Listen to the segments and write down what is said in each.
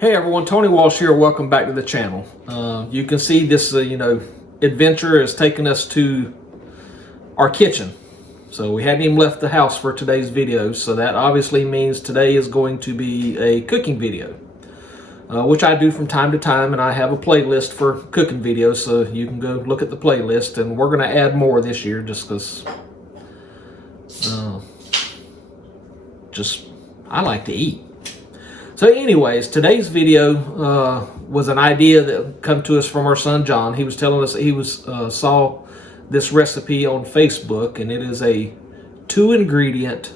Hey everyone, Tony Walsh here. Welcome back to the channel. You can see this, adventure has taken us to our kitchen. So we hadn't even left the house for today's video. So that obviously means today is going to be a cooking video, which I do from time to time. And I have a playlist for cooking videos, so you can go look at the playlist. And we're going to add more this year just because I like to eat. So anyways, today's video was an idea that come to us from our son John. He was telling us he saw this recipe on Facebook, and it is a 2-ingredient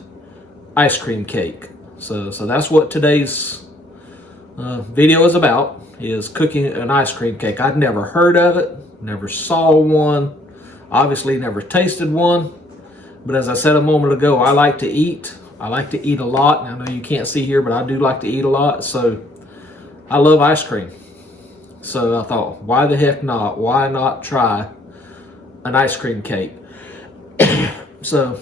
ice cream cake. So that's what today's video is about, is cooking an ice cream cake. I'd never heard of it, never saw one, obviously never tasted one. But as I said a moment ago, I like to eat. I like to eat a lot. I know you can't see here, but I do like to eat a lot. So I love ice cream. So I thought, why the heck not? Why not try an ice cream cake? So,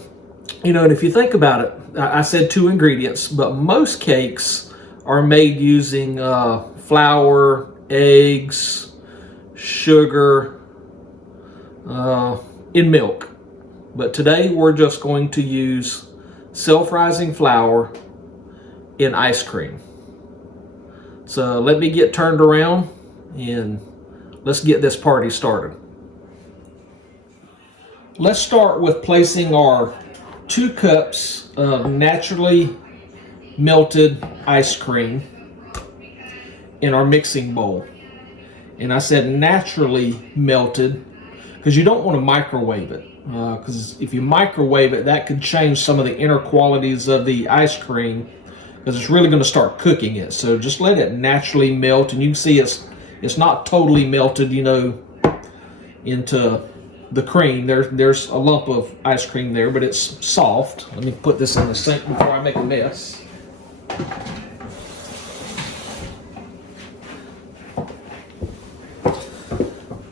and if you think about it, I said 2 ingredients, but most cakes are made using flour, eggs, sugar, and milk. But today we're just going to use self-rising flour in ice cream. So let me get turned around and let's get this party started. Let's start with placing our 2 cups of naturally melted ice cream in our mixing bowl. And I said naturally melted because you don't want to microwave it. Because if you microwave it, that could change some of the inner qualities of the ice cream, because it's really going to start cooking it. So just let it naturally melt, and you can see it's not totally melted, into the cream. There's a lump of ice cream there, but it's soft. Let me put this in the sink before I make a mess.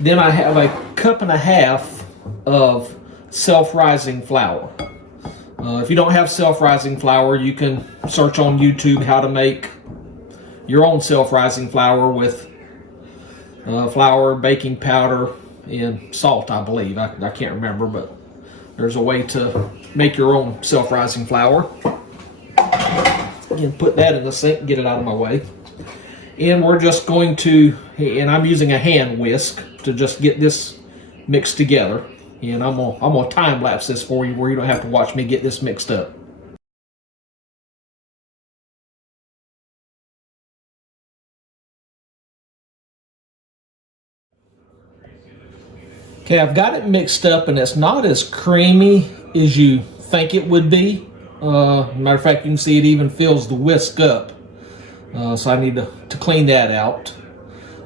Then I have a 1.5 cups of self-rising flour. If you don't have self-rising flour, you can search on YouTube how to make your own self-rising flour with flour, baking powder, and salt, I believe. I can't remember, but there's a way to make your own self-rising flour. And put that in the sink and get it out of my way. And we're just going to, and I'm using a hand whisk to just get this mixed together. And I'm gonna time lapse this for you where you don't have to watch me get this mixed up. Okay, I've got it mixed up, and it's not as creamy as you think it would be. Matter of fact, you can see it even fills the whisk up. So I need to clean that out.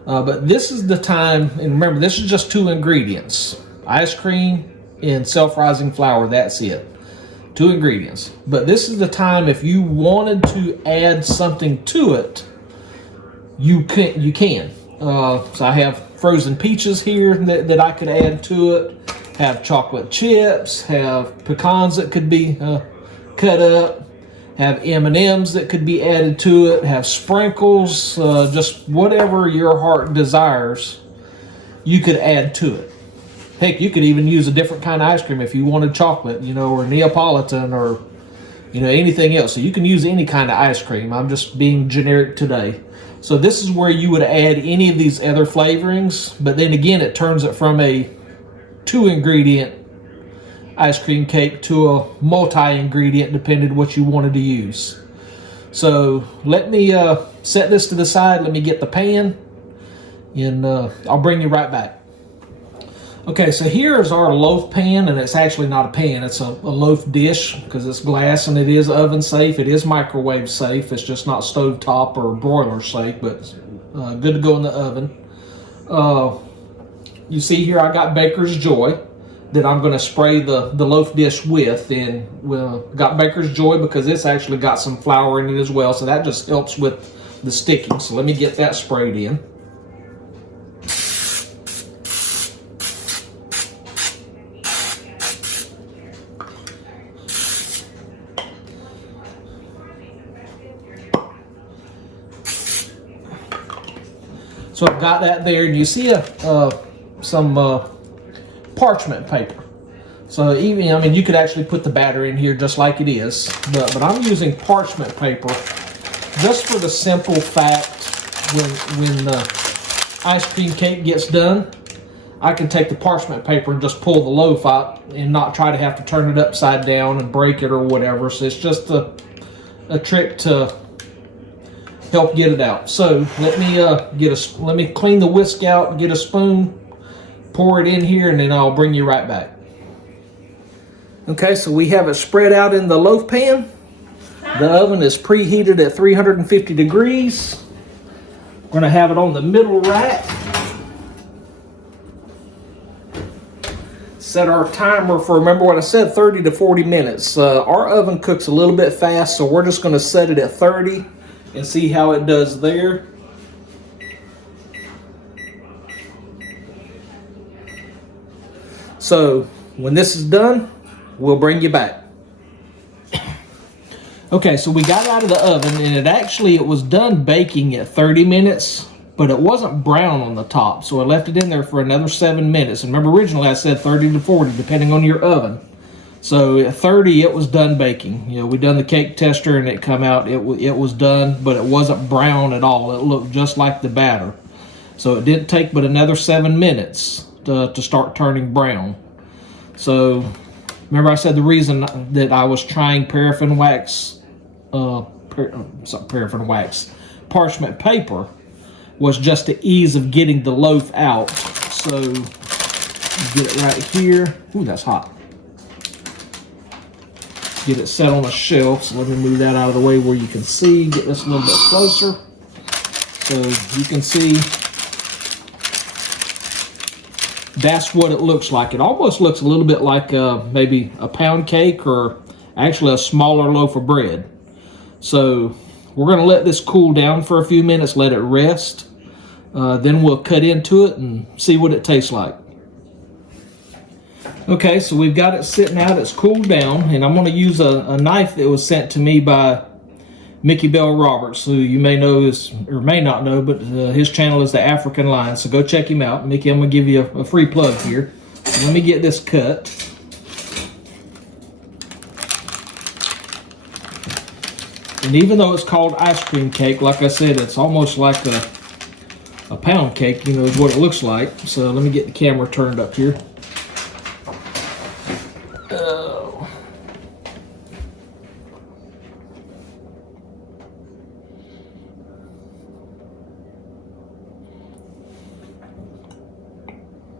But this is the time, and remember, this is just 2 ingredients. Ice cream and self-rising flour, that's it. 2 ingredients. But this is the time, if you wanted to add something to it, you can. So I have frozen peaches here that I could add to it. Have chocolate chips, have pecans that could be cut up, have M&Ms that could be added to it, have sprinkles, just whatever your heart desires, you could add to it. Heck, you could even use a different kind of ice cream if you wanted chocolate, or Neapolitan, or, anything else. So you can use any kind of ice cream. I'm just being generic today. So this is where you would add any of these other flavorings, but then again, it turns it from a 2-ingredient ice cream cake to a multi-ingredient, depending what you wanted to use. So let me set this to the side. Let me get the pan, and I'll bring you right back. Okay, so here is our loaf pan, and it's actually not a pan, it's a loaf dish because it's glass and it is oven safe, it is microwave safe, it's just not stove top or broiler safe, but good to go in the oven. You see here I got Baker's Joy that I'm going to spray the loaf dish with, and got Baker's Joy because it's actually got some flour in it as well, so that just helps with the sticking. So let me get that sprayed in. So I've got that there, and you see some parchment paper. So even, I mean, you could actually put the batter in here just like it is, but I'm using parchment paper just for the simple fact when the ice cream cake gets done, I can take the parchment paper and just pull the loaf out and not try to have to turn it upside down and break it or whatever. So it's just a trick to help get it out. So let me clean the whisk out, get a spoon, pour it in here, and then I'll bring you right back. Okay, so we have it spread out in the loaf pan. The oven is preheated at 350 degrees. We're going to have it on the middle rack. Set our timer for, remember what I said, 30 to 40 minutes. Our oven cooks a little bit fast, so we're just going to set it at 30 and see how it does there. So when this is done, we'll bring you back. Okay, so we got it out of the oven, and it was done baking at 30 minutes, but it wasn't brown on the top, so I left it in there for another 7 minutes. And remember, originally I said 30 to 40, depending on your oven. So at 30, it was done baking. You know, we done the cake tester, and it come out. It was done, but it wasn't brown at all. It looked just like the batter. So it didn't take but another 7 minutes to start turning brown. So remember, I said the reason that I was trying parchment paper was just the ease of getting the loaf out. So get it right here. Ooh, that's hot. Get it set on a shelf. So let me move that out of the way where you can see. Get this a little bit closer. So you can see that's what it looks like. It almost looks a little bit like maybe a pound cake, or actually a smaller loaf of bread. So we're going to let this cool down for a few minutes, let it rest. Then we'll cut into it and see what it tastes like. Okay, so we've got it sitting out. It's cooled down, and I'm going to use a knife that was sent to me by Mickey Bell Roberts, who you may know is, or may not know, but his channel is The African Lion. So go check him out. Mickey, I'm going to give you a free plug here. So let me get this cut. And even though it's called ice cream cake, like I said, it's almost like a pound cake, you know, is what it looks like. So let me get the camera turned up here.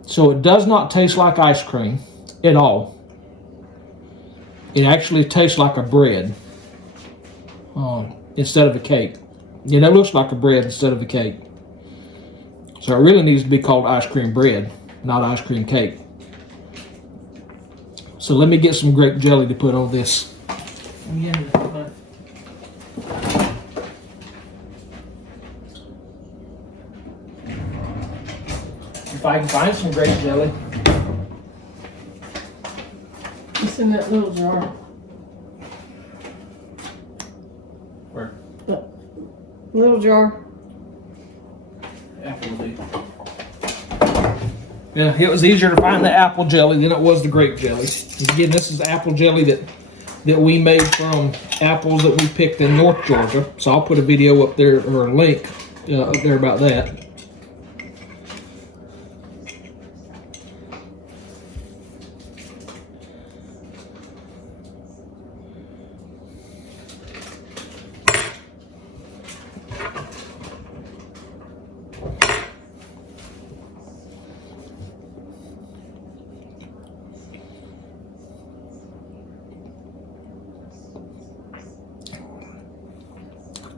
So it does not taste like ice cream at all. It actually tastes like a bread instead of a cake. You know, it looks like a bread instead of a cake. So it really needs to be called ice cream bread, not ice cream cake. So let me get some grape jelly to put on this. If I can find some grape jelly. It's in that little jar. Where? The little jar. Apple jelly. Yeah, it was easier to find the apple jelly than it was the grape jelly. Again, this is apple jelly that we made from apples that we picked in North Georgia. So I'll put a video up there, or a link up there about that.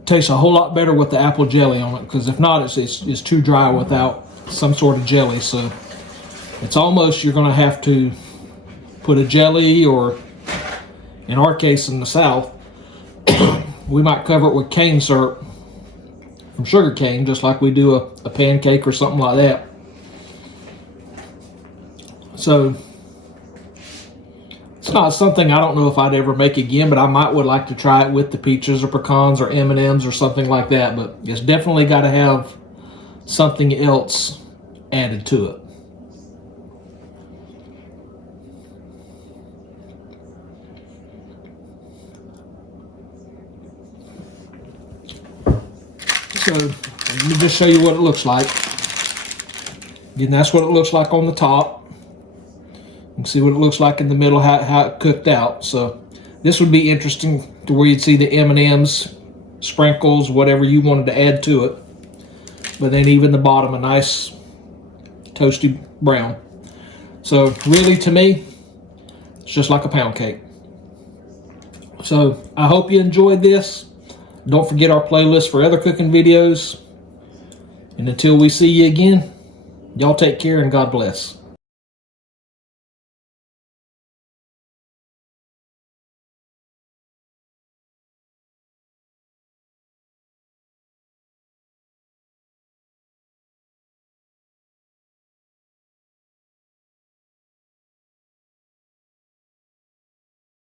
Tastes a whole lot better with the apple jelly on it, because if not, it's too dry without some sort of jelly. So it's almost, you're going to have to put a jelly, or in our case in the South, we might cover it with cane syrup from sugar cane, just like we do a pancake or something like that. So it's not something I don't know if I'd ever make again, but I would like to try it with the peaches or pecans or M&Ms or something like that. But it's definitely got to have something else added to it. So let me just show you what it looks like. Again, that's what it looks like on the top. You can see what it looks like in the middle, how it cooked out. So this would be interesting to where you'd see the M&Ms, sprinkles, whatever you wanted to add to it. But then even the bottom, a nice toasty brown. So really, to me, it's just like a pound cake. So I hope you enjoyed this. Don't forget our playlist for other cooking videos. And until we see you again, y'all take care and God bless.